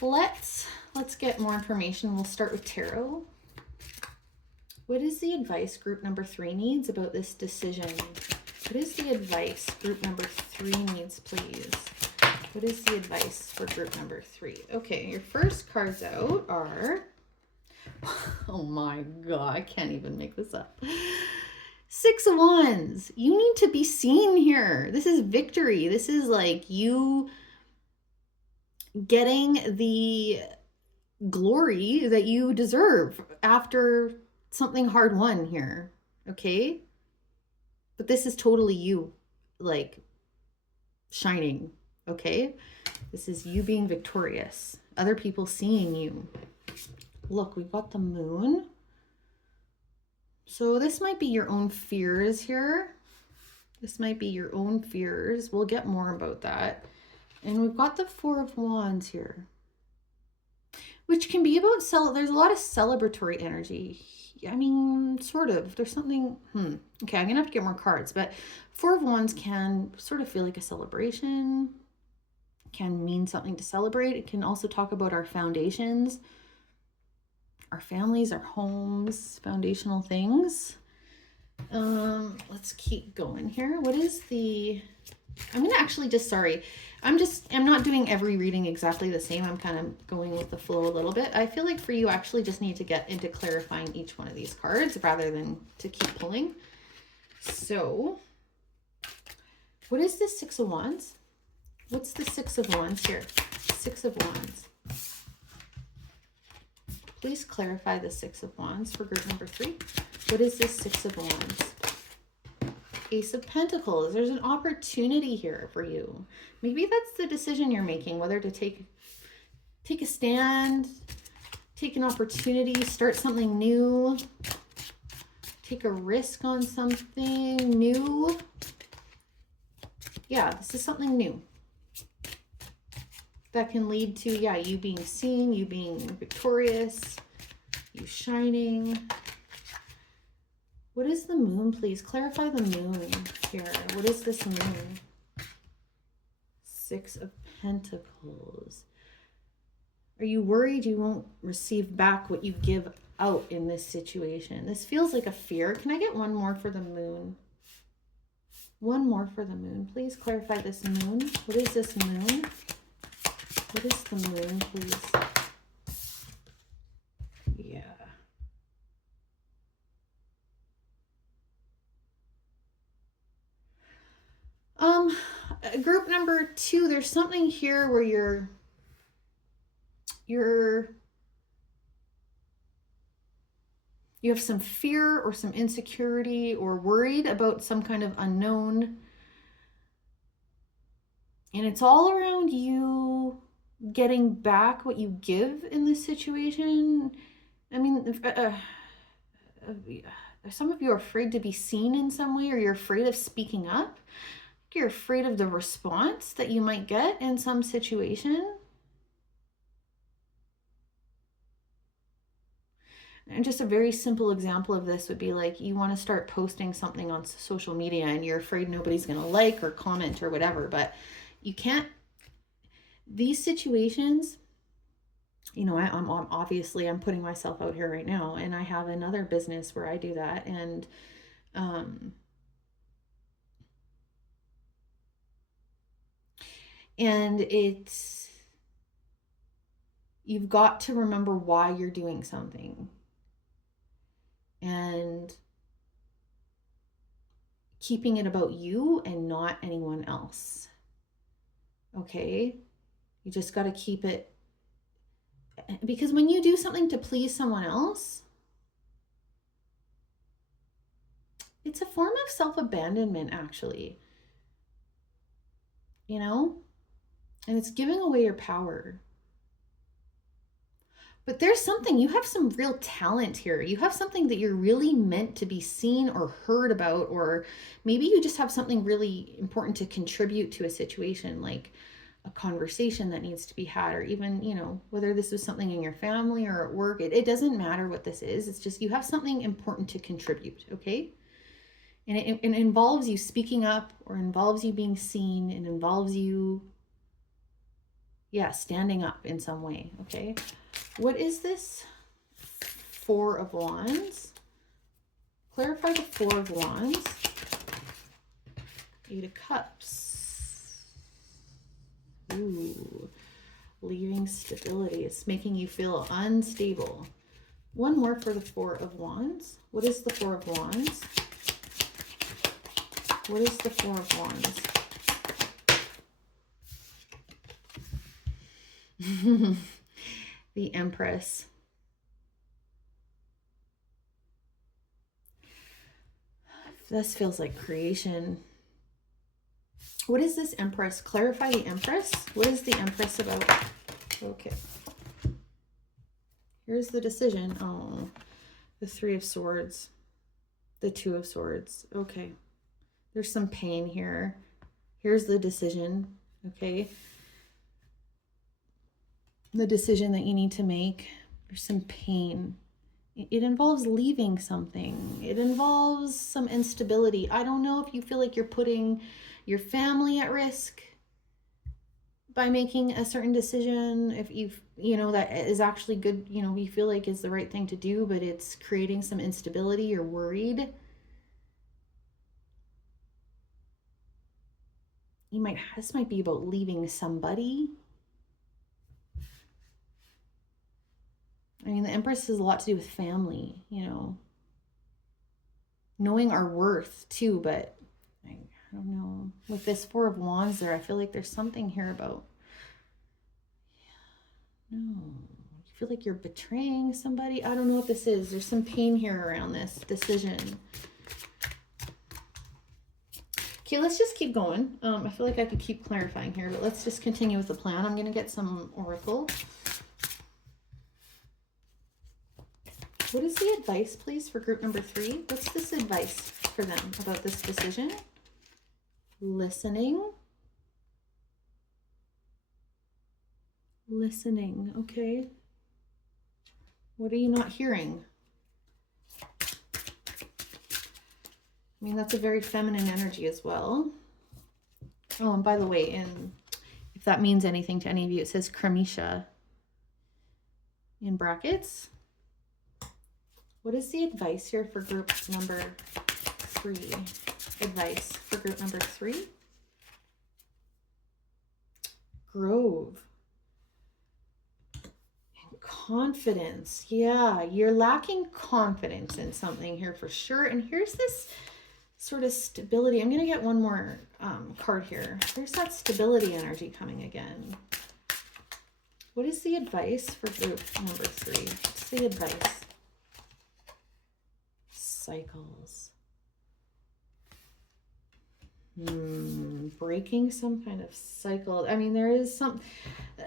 let's get more information. We'll start with tarot. What is the advice group number 3 needs about this decision? What is the advice group number 3 needs, please? What is the advice for group number 3? Okay, your first cards out are, oh my God, I can't even make this up. 6 of Wands. You need to be seen here. This is victory. This is like you getting the glory that you deserve after something hard won here, okay? But this is totally you, like, shining, okay? This is you being victorious. Other people seeing you. Look, we've got the moon. So this might be your own fears here. This might be your own fears. We'll get more about that. And we've got the 4 of Wands here, which can be about, there's a lot of celebratory energy. I mean, sort of. There's something, okay, I'm going to have to get more cards, but 4 of Wands can sort of feel like a celebration, can mean something to celebrate. It can also talk about our foundations, our families, our homes, foundational things. Let's keep going here. What is the, I'm going to actually just, sorry, I'm not doing every reading exactly the same. I'm kind of going with the flow a little bit. I feel like for you actually just need to get into clarifying each one of these cards rather than to keep pulling. So what is this 6 of Wands? What's the 6 of Wands here? 6 of Wands. Please clarify the 6 of Wands for group number 3. What is this 6 of Wands? Ace of Pentacles. There's an opportunity here for you. Maybe that's the decision you're making, whether to take a stand, take an opportunity, start something new, take a risk on something new. Yeah, this is something new that can lead to, yeah, you being seen, you being victorious, you shining. What is the moon, please? Clarify the moon here. What is this moon? 6 of Pentacles. Are you worried you won't receive back what you give out in this situation? This feels like a fear. Can I get one more for the moon? One more for the moon. Please clarify this moon. What is this moon? What is the moon, please? Yeah. Group number 2, there's something here where you have some fear or some insecurity or worried about some kind of unknown. And it's all around you getting back what you give in this situation. I mean, some of you are afraid to be seen in some way, or you're afraid of speaking up. You're afraid of the response that you might get in some situation. And just a very simple example of this would be like, you want to start posting something on social media and you're afraid nobody's going to like or comment or whatever, but you can't, these situations, you know, I'm obviously I'm putting myself out here right now, and I have another business where I do that, um, and it's, you've got to remember why you're doing something, and keeping it about you and not anyone else. Okay, you just got to keep it, because when you do something to please someone else, it's a form of self-abandonment, actually, you know, and it's giving away your power. But there's something, you have some real talent here. You have something that you're really meant to be seen or heard about, or maybe you just have something really important to contribute to a situation, like a conversation that needs to be had, or even, you know, whether this was something in your family or at work, it doesn't matter what this is. It's just you have something important to contribute, okay? And it involves you speaking up, or involves you being seen, and involves you, yeah, standing up in some way, okay? What is this? Four of Wands. Clarify the Four of Wands. Eight of Cups. Ooh. Leaving stability. It's making you feel unstable. One more for the Four of Wands. What is the Four of Wands? What is the Four of Wands? The Empress. This feels like creation. What is this Empress? Clarify the Empress. What is the Empress about? Okay. Here's the decision. Oh, the Three of Swords. The Two of Swords. Okay. There's some pain here. Here's the decision. Okay. The decision that you need to make. There's some pain. It involves leaving something. It involves some instability. I don't know if you feel like you're putting your family at risk by making a certain decision, if you know, that is actually good, you know, you feel like is the right thing to do, but it's creating some instability. You're worried. This might be about leaving somebody. I mean, the Empress has a lot to do with family, you know, knowing our worth too, but I don't know. With this Four of Wands there, I feel like there's something here about, no, you feel like you're betraying somebody. I don't know what this is. There's some pain here around this decision. Okay, let's just keep going. I feel like I could keep clarifying here, but let's just continue with the plan. I'm going to get some oracle. What is the advice, please, for group number 3? What's this advice for them about this decision? Listening. Listening, okay. What are you not hearing? I mean, that's a very feminine energy as well. Oh, and by the way, if that means anything to any of you, it says Kramisha in brackets. What is the advice here for group number 3? Advice for group number 3? Grove. And confidence. Yeah, you're lacking confidence in something here for sure. And here's this sort of stability. I'm going to get one more card here. There's that stability energy coming again. What is the advice for group number 3? What's the advice? Cycles. Breaking some kind of cycle. I mean, there is some,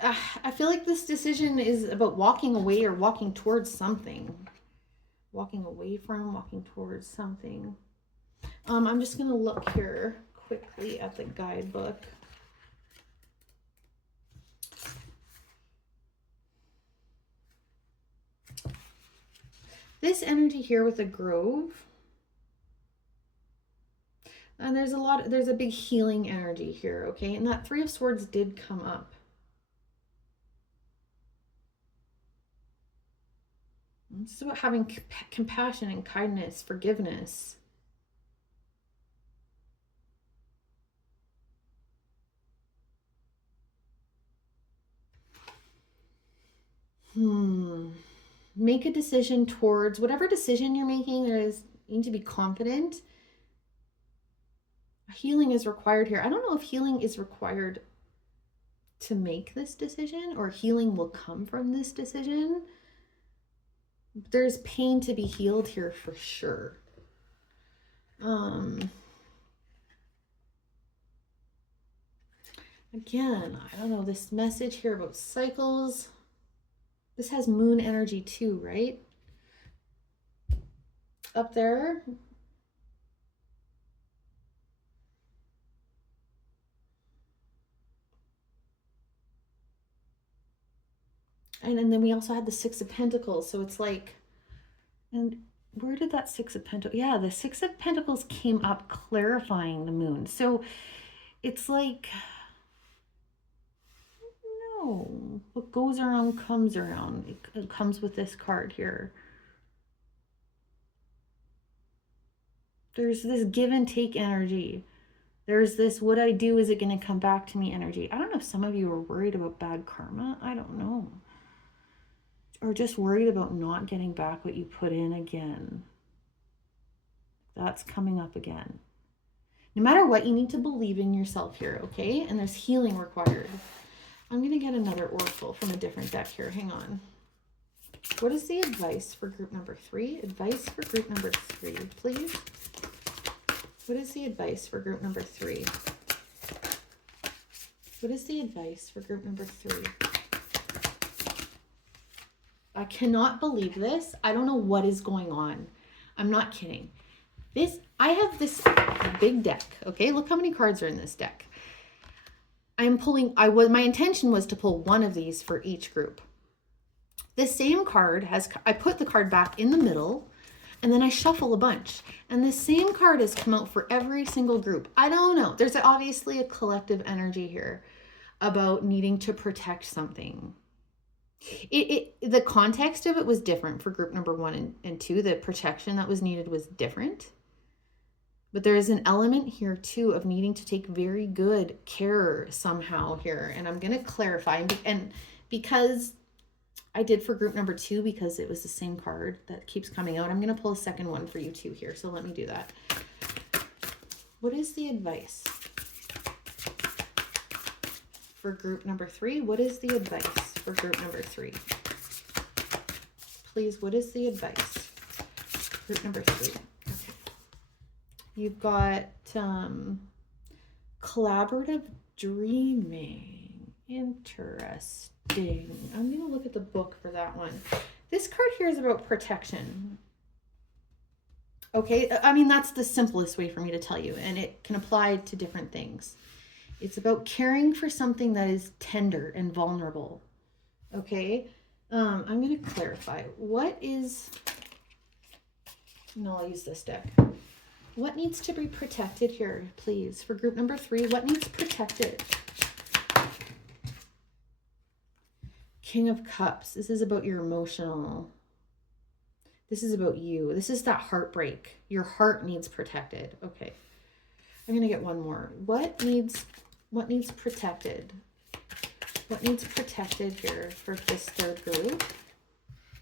I feel like this decision is about walking away or walking towards something. Walking away from, walking towards something. I'm just going to look here quickly at the guidebook. This energy here with a grove, and there's a big healing energy here, okay? And that Three of Swords did come up. This is about having compassion and kindness, forgiveness. Make a decision towards whatever decision you're making. You need to be confident. Healing is required here. I don't know if healing is required to make this decision or healing will come from this decision. There's pain to be healed here for sure. Again, I don't know, this message here about cycles. This has moon energy too, right? Up there. And then we also had the Six of Pentacles. So it's like, and where did that Six of Pentacles? Yeah, the Six of Pentacles came up clarifying the moon. So it's like, no, what goes around comes around. It comes with this card here. There's this give and take energy. There's this, what I do, is it going to come back to me energy. I don't know if some of you are worried about bad karma. I don't know. Or just worried about not getting back what you put in again. That's coming up again. No matter what, you need to believe in yourself here, okay? And there's healing required. I'm going to get another oracle from a different deck here. Hang on. What is the advice for group number 3? Advice for group number 3, please. What is the advice for group number 3? What is the advice for group number 3? I cannot believe this. I don't know what is going on. I'm not kidding. I have this big deck, okay? Look how many cards are in this deck. My intention was to pull one of these for each group. The same card I put the card back in the middle, and then I shuffle a bunch. And the same card has come out for every single group. I don't know. There's obviously a collective energy here about needing to protect something. The context of it was different for group number 1 and 2. The protection that was needed was different. But there is an element here too of needing to take very good care somehow here. And I'm going to clarify. And because I did for group number 2, because it was the same card that keeps coming out, I'm going to pull a second one for you too here. So let me do that. What is the advice for group number 3? What is the advice for group number 3? Please, what is the advice? Group number 3. Okay. You've got collaborative dreaming. Interesting. I'm going to look at the book for that one. This card here is about protection. Okay, I mean, that's the simplest way for me to tell you, and it can apply to different things. It's about caring for something that is tender and vulnerable. Okay, I'm going to clarify. I'll use this deck. What needs to be protected here, please? For group number 3, what needs protected? King of Cups. This is about your emotional. This is about you. This is that heartbreak. Your heart needs protected. Okay. I'm going to get one more. What needs protected? What needs protected here for this third group?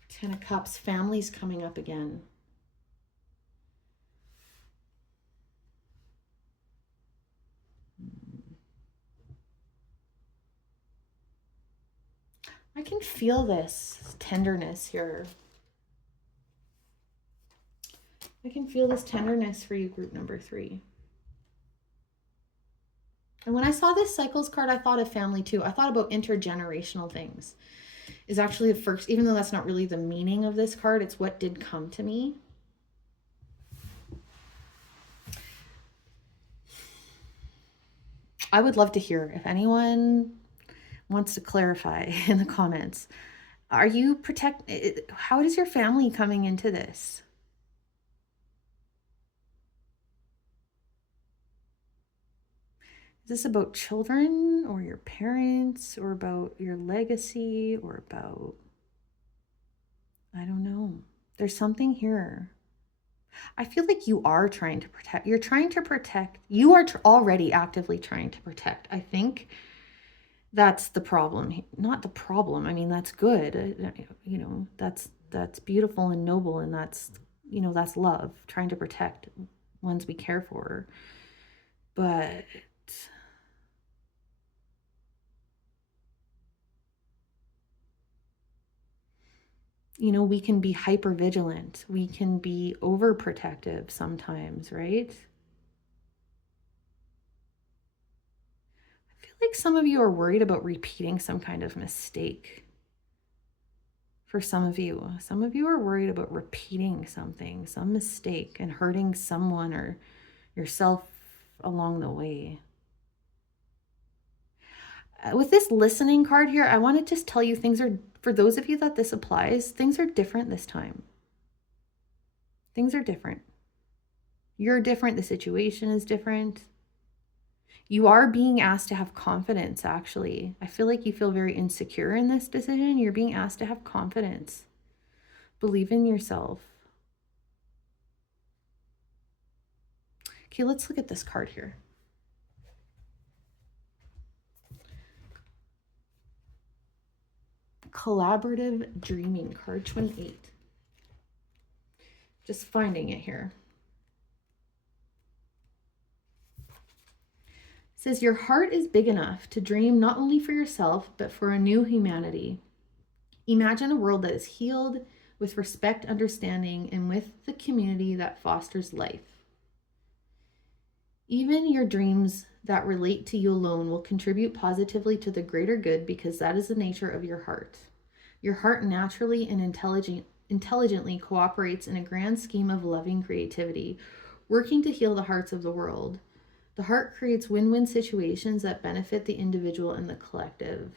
10 of Cups. Family's coming up again. I can feel this tenderness here. I can feel this tenderness for you, group number 3. And when I saw this cycles card, I thought of family too. I thought about intergenerational things. Is actually the first, even though that's not really the meaning of this card, it's what did come to me. I would love to hear if anyone wants to clarify in the comments. How is your family coming into this? Is this about children or your parents or about your legacy or about, I don't know. There's something here. I feel like you are trying to protect. You're trying to protect. You are already actively trying to protect. I think that's the problem. Not the problem. I mean, that's good. You know, that's beautiful and noble, and that's, you know, that's love, trying to protect ones we care for. But you know, we can be hyper vigilant. We can be overprotective sometimes, right? I feel like some of you are worried about repeating some kind of mistake. For some of you are worried about repeating something, some mistake, and hurting someone or yourself along the way. With this listening card here, I want to just tell you things are, for those of you that this applies, things are different this time. Things are different. You're different. The situation is different. You are being asked to have confidence, actually. I feel like you feel very insecure in this decision. You're being asked to have confidence. Believe in yourself. Okay, let's look at this card here. Collaborative Dreaming, card 28. Just finding it here. It says, your heart is big enough to dream not only for yourself, but for a new humanity. Imagine a world that is healed with respect, understanding, and with the community that fosters life. Even your dreams that relate to you alone will contribute positively to the greater good, because that is the nature of your heart. Your heart naturally and intelligently cooperates in a grand scheme of loving creativity, working to heal the hearts of the world. The heart creates win-win situations that benefit the individual and the collective.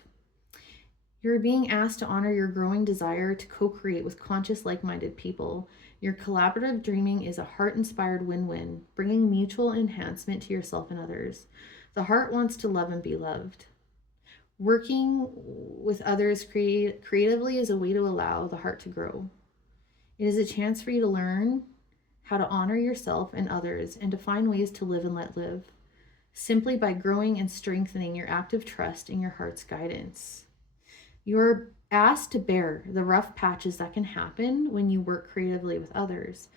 You're being asked to honor your growing desire to co-create with conscious, like-minded people. Your collaborative dreaming is a heart-inspired win-win, bringing mutual enhancement to yourself and others. The heart wants to love and be loved. Working with others creatively is a way to allow the heart to grow. It is a chance for you to learn how to honor yourself and others, and to find ways to live and let live, simply by growing and strengthening your active trust in your heart's guidance. You're asked to bear the rough patches that can happen when you work creatively with others.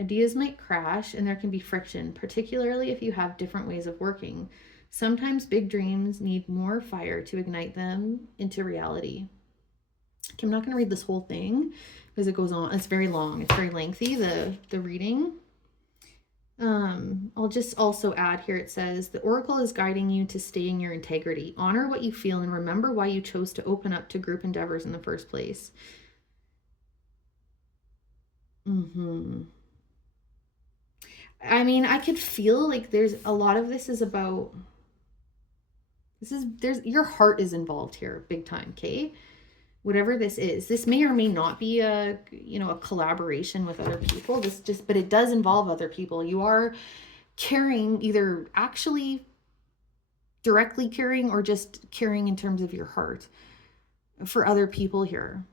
Ideas might crash and there can be friction, particularly if you have different ways of working. Sometimes big dreams need more fire to ignite them into reality. Okay, I'm not going to read this whole thing because it goes on. It's very long. It's very lengthy, the reading. I'll just also add here, it says, the oracle is guiding you to stay in your integrity. Honor what you feel and remember why you chose to open up to group endeavors in the first place. I mean, I could feel like there's a lot of this is about, there's your heart is involved here big time, okay? Whatever this may or may not be a, you know, a collaboration with other people. But it does involve other people. You are caring, either actually directly caring or just caring in terms of your heart for other people here.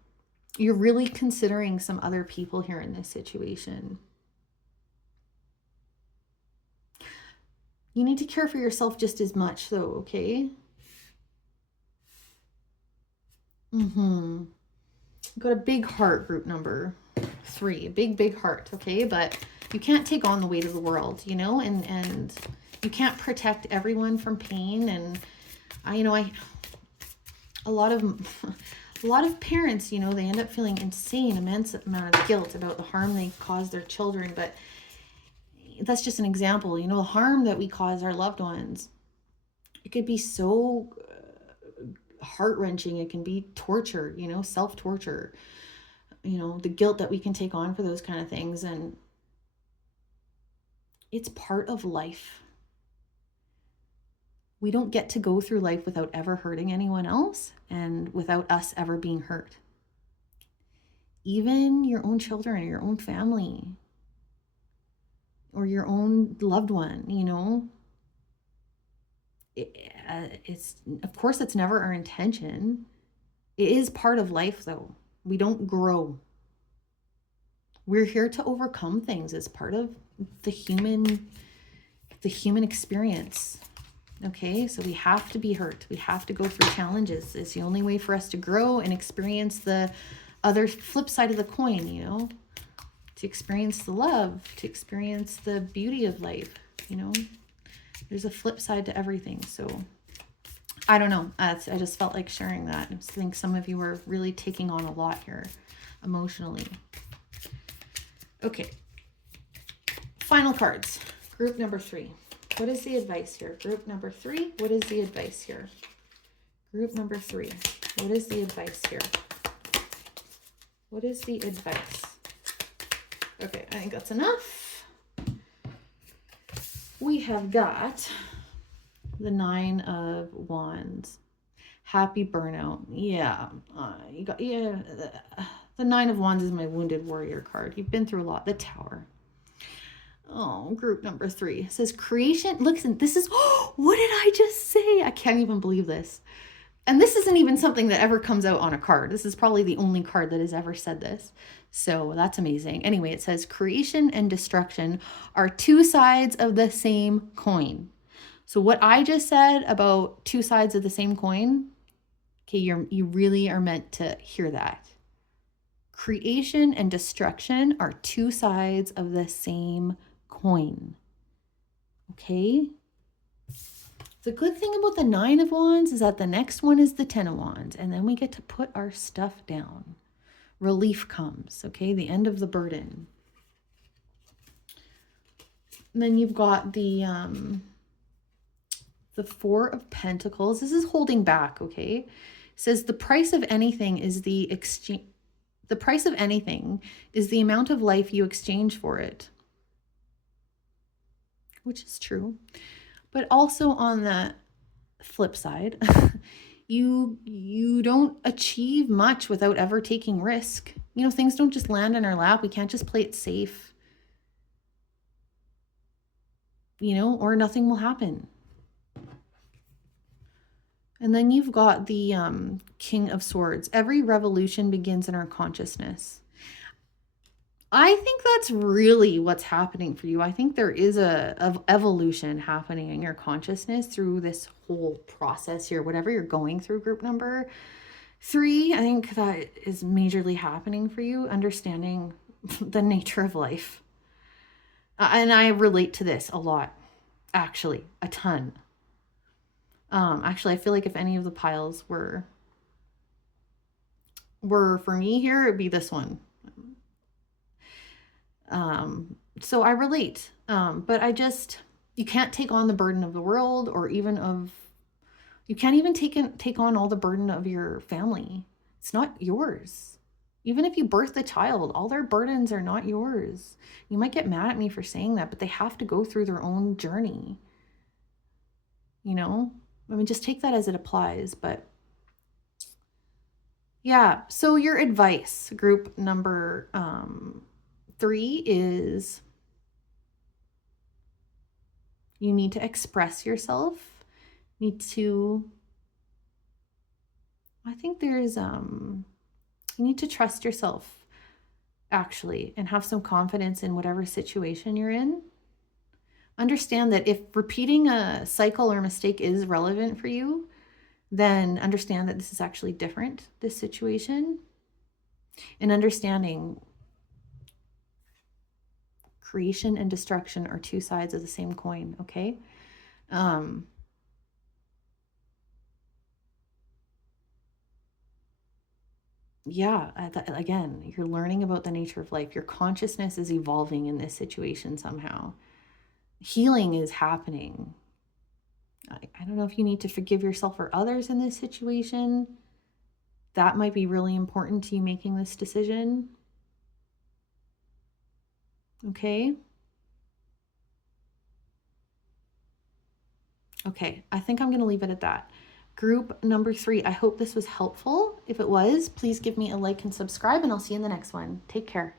You're really considering some other people here in this situation. You need to care for yourself just as much though, okay? Got a big heart, group number 3, big heart, okay? But you can't take on the weight of the world, you know, and you can't protect everyone from pain. And a lot of parents, you know, they end up feeling immense amount of guilt about the harm they cause their children. But that's just an example, you know, the harm that we cause our loved ones. It could be so heart-wrenching. It can be torture, you know, self-torture, you know, the guilt that we can take on for those kind of things. And it's part of life. We don't get to go through life without ever hurting anyone else and without us ever being hurt. Even your own children or your own family or your own loved one, you know, it's, of course, it's never our intention. It is part of life though. We don't grow. We're here to overcome things as part of the human experience. Okay, so we have to be hurt. We have to go through challenges. It's the only way for us to grow and experience the other flip side of the coin, you know, to experience the love, to experience the beauty of life, you know. There's a flip side to everything. So I don't know. I just felt like sharing that. I think some of you are really taking on a lot here emotionally. Okay. Final cards. Group number 3. What is the advice here? Group number 3. What is the advice here? Group number 3. What is the advice here? What is the advice? Okay, I think that's enough. We have got the 9 of Wands. Happy burnout. Yeah. The 9 of Wands is my wounded warrior card. You've been through a lot. The Tower. Oh, group number 3. It says creation. Listen, this is, what did I just say? I can't even believe this. And this isn't even something that ever comes out on a card. This is probably the only card that has ever said this. So that's amazing. Anyway, it says creation and destruction are 2 sides of the same coin. So what I just said about 2 sides of the same coin, okay, you really are meant to hear that. Creation and destruction are 2 sides of the same coin. Okay? The good thing about the 9 of Wands is that the next one is the 10 of Wands, and then we get to put our stuff down. Relief comes, okay? The end of the burden. And then you've got the 4 of Pentacles. This is holding back, okay? It says the price of anything is the exchange. The price of anything is the amount of life you exchange for it, which is true. But also on the flip side, you don't achieve much without ever taking risk. You know, things don't just land in our lap. We can't just play it safe, you know, or nothing will happen. And then you've got the King of Swords. Every revolution begins in our consciousness. I think that's really what's happening for you. I think there is a evolution happening in your consciousness through this whole process here, whatever you're going through, group number 3. I think that is majorly happening for you, understanding the nature of life. And I relate to this a lot, actually, a ton. Actually, I feel like if any of the piles were for me here, it'd be this one. So I relate. But you can't take on the burden of the world, or even you can't even take on all the burden of your family. It's not yours. Even if you birth a child, all their burdens are not yours. You might get mad at me for saying that, but they have to go through their own journey. You know? I mean, just take that as it applies, but yeah. So your advice, group number 3, is you need to express yourself. I think there's, you need to trust yourself, actually, and have some confidence in whatever situation you're in. Understand that if repeating a cycle or mistake is relevant for you, then understand that this is actually different, this situation. And understanding creation and destruction are 2 sides of the same coin, okay? Yeah, again, you're learning about the nature of life. Your consciousness is evolving in this situation somehow. Healing is happening. I don't know if you need to forgive yourself or others in this situation. That might be really important to you making this decision. Okay. Okay, I think I'm going to leave it at that. Group number 3, I hope this was helpful. If it was, please give me a like and subscribe, and I'll see you in the next one. Take care.